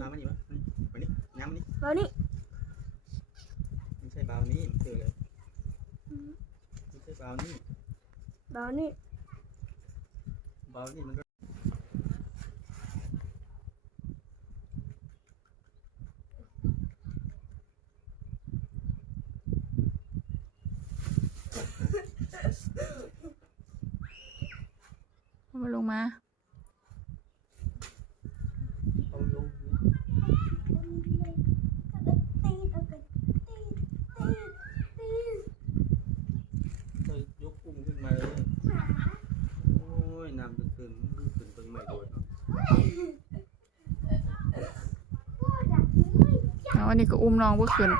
มามานี่วะมานี่น้ำมานี่เบานี่ไม่ใช่เบานี่มันคือเลยไม่ใช่เบานี่เบานี่เบานี่มันก็เอามาลงมาเอาลง ตีนเอากันตีนตีนตีน ก็ยกอุ้มขึ้นมาเลยโอ้ ยน้ำตึงตึงตึงตึงตึงไม่โดนเนาะพ่อดักไม่เอาอันนี้ก็อุ้มน้องบ่ขึ้นได้